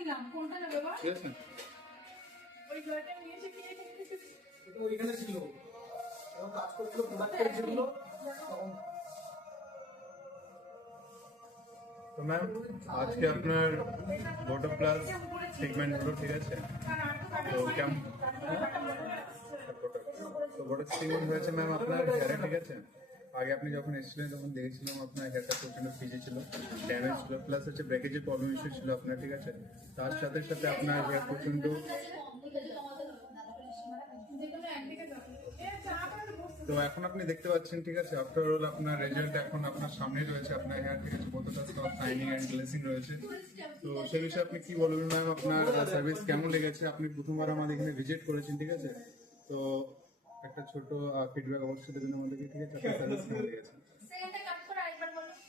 নিলাম, কোনটা নেবে বা? ঠিক আছে ওই জয়টা নিয়েছে কি এটা ওইখানে ছিল, যখন কাজ করছিল প্রোডাক্ট করেছিল তখন। তো ম্যাম আজকে আপনার বোটো প্লাস ট্রিটমেন্ট হলো, ঠিক আছে? তো কেমন তো বোটো ট্রিটমেন্ট হয়েছে ম্যাম আপনার হেয়ারে, ঠিক আছে? আগে আপনি যখন এসেছিলেন তখন দেখেছিলাম আপনার হেয়ারটা প্রচন্ড ফ্রিজে ছিল, ড্যামেজ ছিল, প্লাস হচ্ছে ব্রেকেজের প্রবলেম ইস্যু ছিল আপনার, ঠিক আছে? তার সাথে সাথে আপনার হেয়ার প্রচন্ড। তো এখন আপনি দেখতে পাচ্ছেন, ঠিক আছে, আফটার অল আপনার রেজাল্ট এখন আপনার সামনে রয়েছে, আপনার হেয়ার, ঠিক আছে? কতটা সফট, শাইনিং এন্ড গ্লেসিং রয়েছে। তো সেই বিষয়ে আপনি কি বলবেন ম্যাম? আপনার সার্ভিস কেমন লেগেছে? আপনি প্রথমবার আমাদের এখানে ভিজিট করেছেন, ঠিক আছে? তো একটা ছোট ফিডব্যাক অবশ্যই দেবেন আমাদেরকে, ঠিক আছে? আপনার সার্ভিস কেমন লেগেছে?